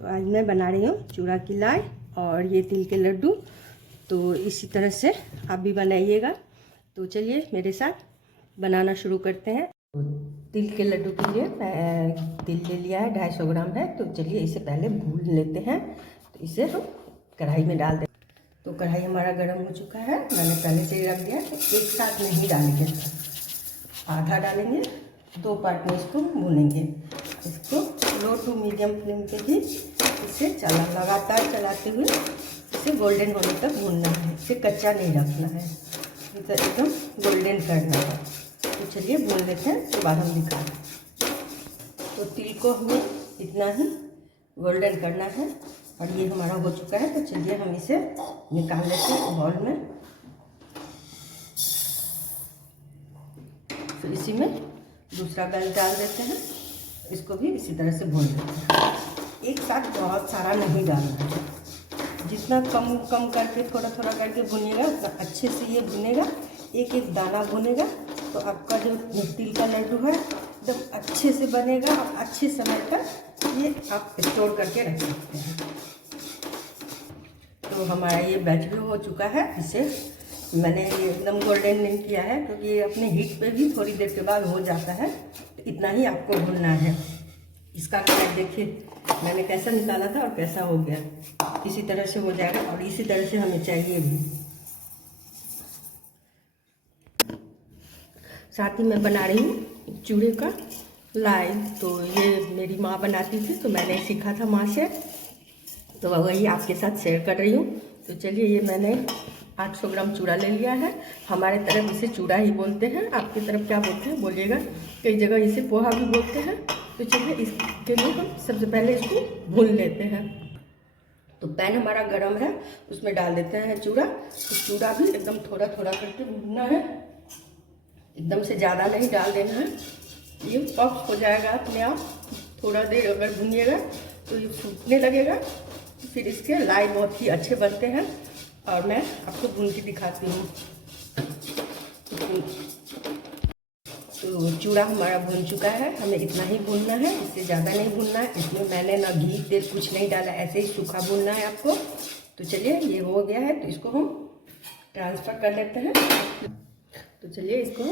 तो आज मैं बना रही हूँ चूड़ा की लाई और ये तिल के लड्डू। तो इसी तरह से आप भी बनाइएगा। तो चलिए मेरे साथ बनाना शुरू करते हैं। तो तिल के लड्डू के लिए मैं तिल ले लिया है, 250 ग्राम है। तो चलिए इसे पहले भून लेते हैं। तो इसे हम कढ़ाई में डाल दें। तो कढ़ाई हमारा गर्म हो चुका है, मैंने पहले से ही रख दिया। तो एक साथ नहीं डालेंगे, आधा डालेंगे, 2 पार्ट में इसको भूनेंगे। इसको लो टू मीडियम फ्लेम पे भी इसे लगातार चलाते हुए इसे गोल्डन होने तक भूनना है। इसे कच्चा नहीं रखना है, इसे एकदम गोल्डन करना है। तो चलिए भून लेते हैं, उसके बाद हम दिखाएं। तो तिल को हमें इतना ही गोल्डन करना है और ये हमारा हो चुका है। तो चलिए हम इसे निकाल लेते हैं बाउल में। फिर इसी में दूसरा बैल डाल देते हैं, इसको भी इसी तरह से भून लेते हैं। एक साथ बहुत सारा नहीं डालना है, जितना कम कम करके थोड़ा थोड़ा करके भुनिएगा उतना अच्छे से ये भुनेगा। एक एक दाना भुनेगा तो आपका जो तिल का लड्डू है एकदम अच्छे से बनेगा और अच्छे समय तक ये आप स्टोर करके रख सकते हैं। तो हमारा ये बैच भी हो चुका है। इसे मैंने ये एकदम गोल्डन नहीं किया है क्योंकि ये अपने हीट पे भी थोड़ी देर के बाद हो जाता है। तो इतना ही आपको भूनना है। इसका कलर देखिए मैंने कैसा निकाला था और कैसा हो गया। इसी तरह से हो जाएगा और इसी तरह से हमें चाहिए भी। साथ ही मैं बना रही हूँ चूड़े का लाई। तो ये मेरी माँ बनाती थी, तो मैंने सीखा था माँ से, तो वही आपके साथ शेयर कर रही हूँ। तो चलिए ये मैंने 800 ग्राम चूड़ा ले लिया है। हमारे तरफ इसे चूड़ा ही बोलते हैं, आपकी तरफ क्या बोलते हैं बोलिएगा। कई जगह इसे पोहा भी बोलते हैं। तो चलिए इसके लिए हम सबसे पहले इसको भून लेते हैं। तो पैन हमारा गर्म है, उसमें डाल देते हैं चूड़ा। तो चूड़ा भी एकदम थोड़ा थोड़ा करके भूनना है, एकदम से ज़्यादा नहीं डाल देना है। ये पफ हो जाएगा अपने आप। थोड़ा देर अगर भूनिएगा तो ये फूटने लगेगा। फिर इसके लाई बहुत ही अच्छे बनते हैं और मैं आपको भून के दिखाती हूँ। तो चूड़ा हमारा भून चुका है, हमें इतना ही भूनना है, इससे ज़्यादा नहीं भूनना है। इसमें मैंने ना घी तेल कुछ नहीं डाला, ऐसे ही सूखा भूनना है आपको। तो चलिए ये हो गया है, तो इसको हम ट्रांसफ़र कर लेते हैं। तो चलिए इसको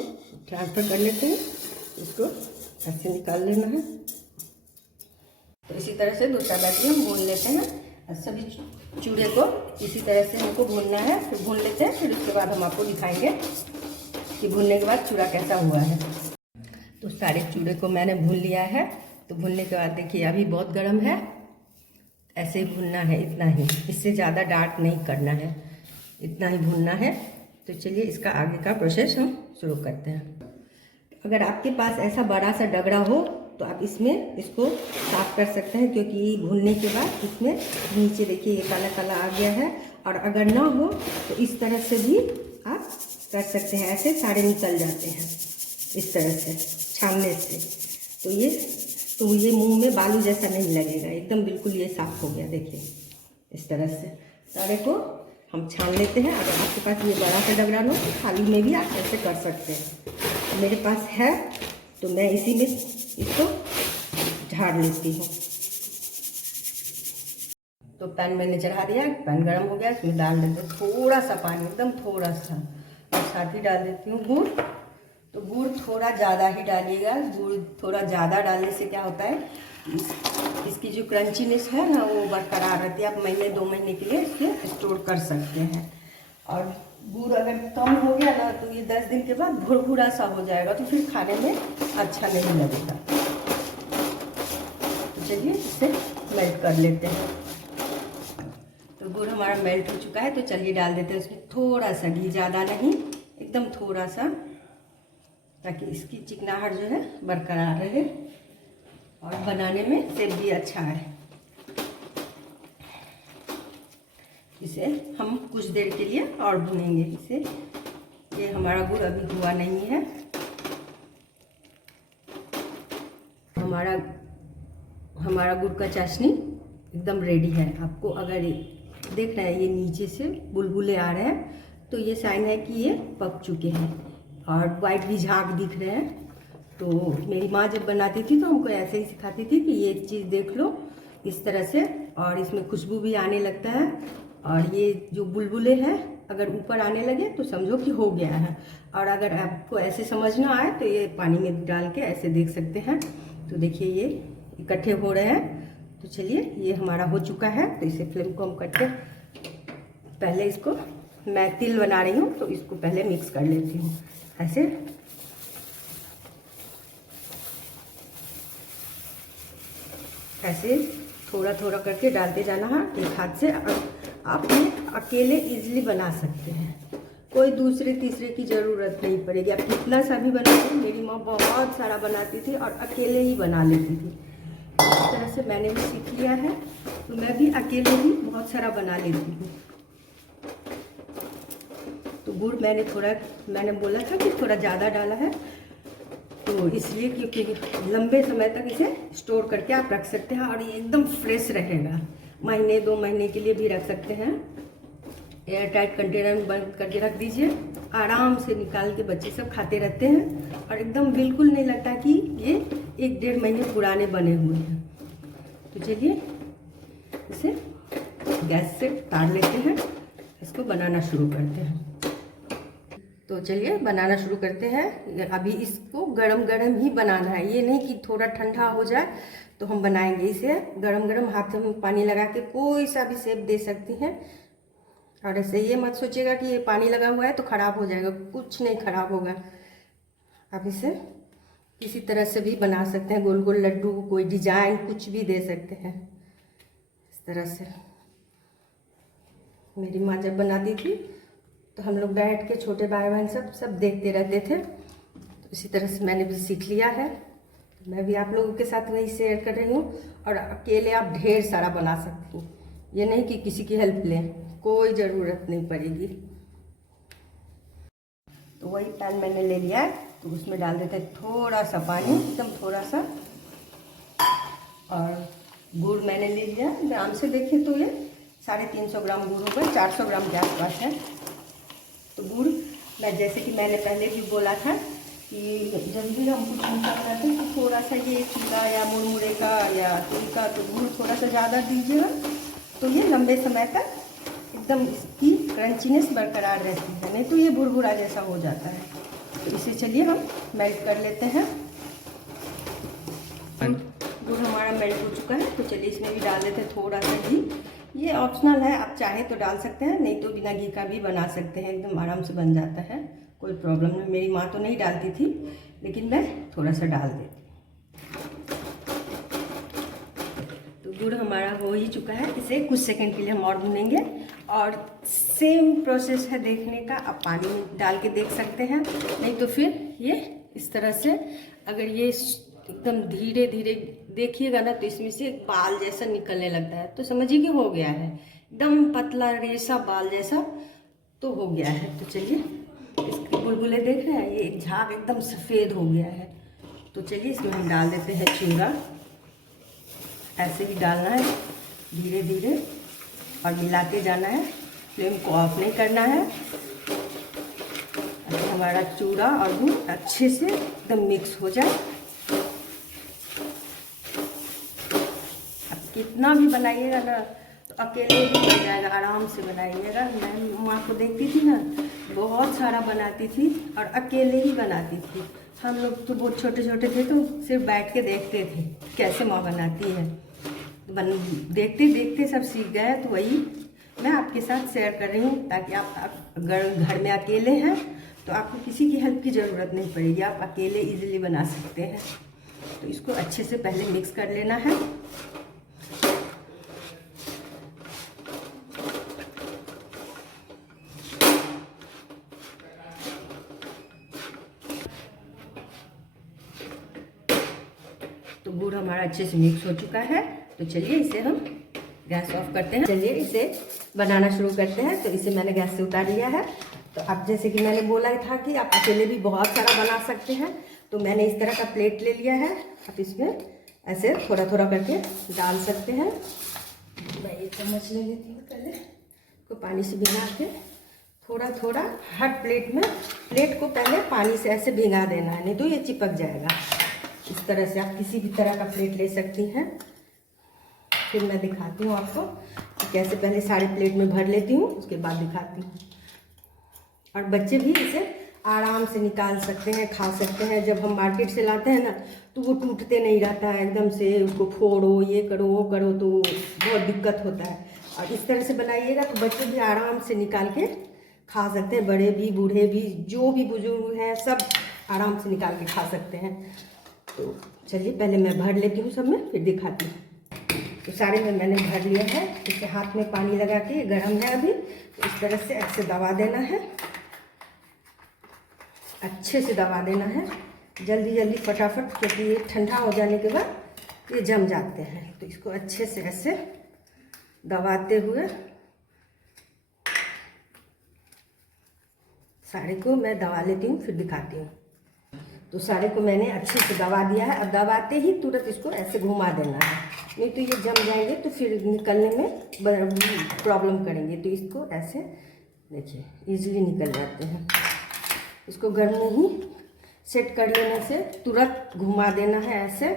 ट्रांसफ़र कर लेते हैं। इसको ऐसे निकाल लेना है। तो इसी तरह से दूसरा बैच हम भून लेते हैं। सभी चूड़े को इसी तरह से हमको भूनना है। फिर भून लेते हैं, फिर उसके बाद हम आपको दिखाएंगे कि भूनने के बाद चूड़ा कैसा हुआ है। तो सारे चूड़े को मैंने भून लिया है। तो भूनने के बाद देखिए अभी बहुत गर्म है, ऐसे ही भूनना है, इतना ही, इससे ज़्यादा डार्क नहीं करना है, इतना ही भूनना है। तो चलिए इसका आगे का प्रोसेस हम शुरू करते हैं। अगर आपके पास ऐसा बड़ा सा डगरा हो तो आप इसमें इसको साफ कर सकते हैं, क्योंकि भूनने के बाद इसमें नीचे देखिए ये काला काला आ गया है। और अगर ना हो तो इस तरह से भी आप कर सकते हैं, ऐसे सारे निकल जाते हैं इस तरह से छानने से। तो ये मुंह में बालू जैसा नहीं लगेगा, एकदम बिल्कुल ये साफ हो गया। देखिए इस तरह से सारे को हम छान लेते हैं। अगर आपके पास ये बड़ा सा डगरा हो तो थाली में भी आप ऐसे कर सकते हैं। मेरे पास है तो मैं इसी में इसको झाड़ लेती हूँ। तो पैन मैंने चढ़ा दिया, पैन गर्म हो गया, इसमें डाल देते हैं थोड़ा सा पानी, एकदम थोड़ा सा। और साथ ही डाल देती हूँ गुड़। तो गुड़ थोड़ा ज़्यादा ही डालिएगा। गुड़ थोड़ा ज़्यादा डालने से क्या होता है, इसकी जो क्रंचीनेस है ना वो बरकरार रहती है। आप महीने 2 महीने के लिए इसे स्टोर कर सकते हैं। और गुड़ अगर कम हो गया ना तो ये 10 दिन के बाद भुरभुरा सा हो जाएगा, तो फिर खाने में अच्छा नहीं लगेगा। तो चलिए इसे मेल्ट कर लेते हैं। तो गुड़ हमारा मेल्ट हो चुका है। तो चलिए डाल देते हैं उसमें थोड़ा सा घी, ज़्यादा नहीं, एकदम थोड़ा सा, ताकि इसकी चिकनाहट जो है बरकरार रहे और बनाने में सेब भी अच्छा है। इसे हम कुछ देर के लिए और भूनेंगे इसे। ये हमारा गुड़ अभी हुआ नहीं है। हमारा गुड़ का चाशनी एकदम रेडी है। आपको अगर देख रहे हैं ये नीचे से बुलबुले आ रहे हैं तो ये साइन है कि ये पक चुके हैं। और वाइट भी झाग दिख रहे हैं। तो मेरी माँ जब बनाती थी तो हमको ऐसे ही सिखाती थी कि ये चीज़ देख लो इस तरह से, और इसमें खुशबू भी आने लगता है। और ये जो बुलबुले हैं अगर ऊपर आने लगे तो समझो कि हो गया है। और अगर आपको ऐसे समझना आए तो ये पानी में डाल के ऐसे देख सकते हैं। तो देखिए ये इकट्ठे हो रहे हैं। तो चलिए ये हमारा हो चुका है। तो इसे फ्लेम को हम करके पहले इसको, मैं तिल बना रही हूँ तो इसको पहले मिक्स कर लेती हूँ ऐसे थोड़ा थोड़ा करके डालते जाना है एक हाथ से। आप ये अकेले इजीली बना सकते हैं, कोई दूसरे तीसरे की ज़रूरत नहीं पड़ेगी। आप कितना सा भी बनाते, मेरी माँ बहुत सारा बनाती थी और अकेले ही बना लेती थी। इस तरह से मैंने भी सीख लिया है, तो मैं भी अकेले ही बहुत सारा बना लेती हूँ। तो गुड़ मैंने बोला था कि थोड़ा ज़्यादा डाला है, तो इसलिए क्योंकि लंबे समय तक इसे स्टोर करके आप रख सकते हैं और ये एकदम फ्रेश रहेगा। महीने 2 महीने के लिए भी रख सकते हैं। एयर टाइट कंटेनर में बंद करके रख दीजिए, आराम से निकाल के बच्चे सब खाते रहते हैं और एकदम बिल्कुल नहीं लगता कि ये 1-1.5 महीने पुराने बने हुए हैं। तो चलिए इसे गैस से उतार लेते हैं, इसको बनाना शुरू करते हैं। तो चलिए बनाना शुरू करते हैं। अभी इसको गरम गरम ही बनाना है, ये नहीं कि थोड़ा ठंडा हो जाए तो हम बनाएंगे। इसे गरम गरम हाथ में पानी लगा के कोई सा भी शेप दे सकती हैं। और ऐसे ये मत सोचिएगा कि ये पानी लगा हुआ है तो ख़राब हो जाएगा, कुछ नहीं ख़राब होगा। आप इसे किसी तरह से भी बना सकते हैं, गोल गोल लड्डू, कोई डिजाइन कुछ भी दे सकते हैं इस तरह से। मेरी माँ जब बनाती थी तो हम लोग बैठ के छोटे भाई बहन सब देखते रहते थे। तो इसी तरह से मैंने भी सीख लिया है, तो मैं भी आप लोगों के साथ वही शेयर कर रही हूँ। और अकेले आप ढेर सारा बना सकती हैं, ये नहीं कि किसी की हेल्प लें, कोई ज़रूरत नहीं पड़ेगी। तो वही पैन मैंने ले लिया है, तो उसमें डाल देते हैं थोड़ा सा पानी, एकदम थोड़ा सा। और गुड़ मैंने ले लिया, ग्राम से देखिए तो ये 350 ग्राम गुड़ होगा, 400 ग्राम के आसपास है। तो गुड़ मैं जैसे कि मैंने पहले भी बोला था कि जब भी हम कुछ मीठा बनाते हैं तो थोड़ा सा ये चूड़ा या मुरमुरे का या तिल का तो गुड़ थोड़ा सा ज़्यादा दीजिएगा, तो ये लंबे समय तक एकदम इसकी क्रंचीनेस बरकरार रहती है, नहीं तो ये भुरभुरा जैसा हो जाता है। तो इसे चलिए हम मेल्ट कर लेते हैं। गुड़ हमारा मेल्ट हो चुका है, तो चलिए इसमें भी डाल देते हैं थोड़ा सा घी। ये ऑप्शनल है, आप चाहे तो डाल सकते हैं, नहीं तो बिना घी का भी बना सकते हैं, एकदम आराम से बन जाता है, कोई प्रॉब्लम नहीं। मेरी माँ तो नहीं डालती थी, लेकिन मैं थोड़ा सा डाल देती। तो गुड़ हमारा हो ही चुका है, इसे कुछ सेकंड के लिए हम और भूनेंगे। और सेम प्रोसेस है देखने का, आप पानी में डाल के देख सकते हैं, नहीं तो फिर ये इस तरह से अगर ये एकदम धीरे धीरे देखिएगा ना तो इसमें से एक बाल जैसा निकलने लगता है, तो समझिए कि हो गया है, एकदम पतला रेशा बाल जैसा तो हो गया है। तो चलिए इसके बुलबुले देख रहे हैं, ये एक झाग एकदम सफ़ेद हो गया है। तो चलिए इसमें हम डाल देते हैं चूड़ा। ऐसे ही डालना है धीरे धीरे और मिलाते जाना है, फ्लेम को ऑफ नहीं करना है। तो हमारा चूड़ा और गुड़ अच्छे से एकदम मिक्स हो जाए। कितना भी बनाइएगा ना तो अकेले ही बन जाएगा, आराम से बनाइएगा। मैं माँ को देखती थी ना, बहुत सारा बनाती थी और अकेले ही बनाती थी। हम लोग तो बहुत छोटे छोटे थे तो सिर्फ बैठ के देखते थे कैसे माँ बनाती है। देखते देखते सब सीख गए, तो वही मैं आपके साथ शेयर कर रही हूँ, ताकि आप अगर घर में अकेले हैं तो आपको किसी की हेल्प की ज़रूरत नहीं पड़ेगी, आप अकेले इजीली बना सकते हैं। तो इसको अच्छे से पहले मिक्स कर लेना है। तो गुड़ हमारा अच्छे से मिक्स हो चुका है, तो चलिए इसे हम गैस ऑफ करते हैं। चलिए इसे बनाना शुरू करते हैं। तो इसे मैंने गैस से उतार लिया है। तो अब जैसे कि मैंने बोला था कि आप अकेले भी बहुत सारा बना सकते हैं, तो मैंने इस तरह का प्लेट ले लिया है। आप इसमें ऐसे थोड़ा थोड़ा करके डाल सकते हैं। मैं ये चम्मच ले लेती हूँ, पहले को पानी से भिगा के थोड़ा थोड़ा हर प्लेट में, प्लेट को पहले पानी से ऐसे भिगा देना है, नहीं तो ये चिपक जाएगा। इस तरह से आप किसी भी तरह का प्लेट ले सकती हैं। फिर मैं दिखाती हूँ आपको कि कैसे पहले सारे प्लेट में भर लेती हूँ, उसके बाद दिखाती हूँ। और बच्चे भी इसे आराम से निकाल सकते हैं, खा सकते हैं। जब हम मार्केट से लाते हैं ना तो वो टूटते नहीं रहता है, एकदम से उसको फोड़ो, ये करो वो करो, तो बहुत दिक्कत होता है। और इस तरह से बनाइएगा तो बच्चे भी आराम से निकाल के खा सकते हैं, बड़े भी बूढ़े भी, जो भी बुजुर्ग हैं सब आराम से निकाल के खा सकते हैं। तो चलिए पहले मैं भर लेती हूँ सब में, फिर दिखाती हूँ। तो सारे में मैंने भर लिया है। इसे हाथ में पानी लगा के, गर्म है अभी, तो इस तरह से ऐसे दबा देना है, अच्छे से दबा देना है, जल्दी जल्दी फटाफट, क्योंकि ये ठंडा हो जाने के बाद ये जम जाते हैं। तो इसको अच्छे से ऐसे दबाते हुए सारे को मैं दबा लेती हूँ, फिर दिखाती हूँ। तो सारे को मैंने अच्छे से दबा दिया है। अब दबाते ही तुरंत इसको ऐसे घुमा देना है, नहीं तो ये जम जाएंगे तो फिर निकलने में प्रॉब्लम करेंगे। तो इसको ऐसे देखिए इजीली निकल जाते हैं। इसको घर में ही सेट कर लेने से तुरंत घुमा देना है ऐसे,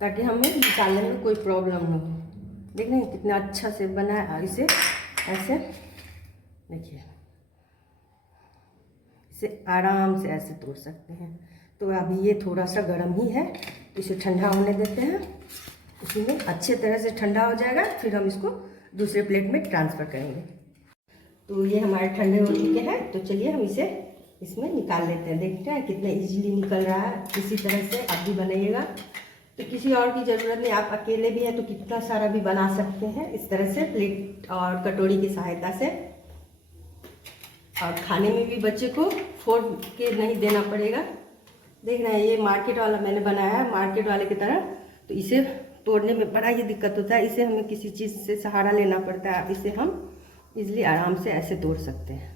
ताकि हमें निकालने में कोई प्रॉब्लम ना हो। देख रहे हैं कितना अच्छा से बना है। और इसे ऐसे देखिए, इसे आराम से ऐसे तोड़ सकते हैं। तो अभी ये थोड़ा सा गर्म ही है, तो इसे ठंडा होने देते हैं। इसी में अच्छे तरह से ठंडा हो जाएगा, फिर हम इसको दूसरे प्लेट में ट्रांसफ़र करेंगे। तो ये हमारे ठंडे हो चुके हैं, तो चलिए हम इसे इसमें निकाल लेते हैं। देखते हैं कितना इजीली निकल रहा है। इसी तरह से आप भी बनाइएगा, तो किसी और की ज़रूरत नहीं। आप अकेले भी हैं तो कितना सारा भी बना सकते हैं इस तरह से, प्लेट और कटोरी की सहायता से। और खाने में भी बच्चे को फोड़ के नहीं देना पड़ेगा। देख रहे हैं ये मार्केट वाला मैंने बनाया है, मार्केट वाले की तरह। तो इसे तोड़ने में बड़ा ही दिक्कत होता है, इसे हमें किसी चीज़ से सहारा लेना पड़ता है। इसे हम इजीली आराम से ऐसे तोड़ सकते हैं।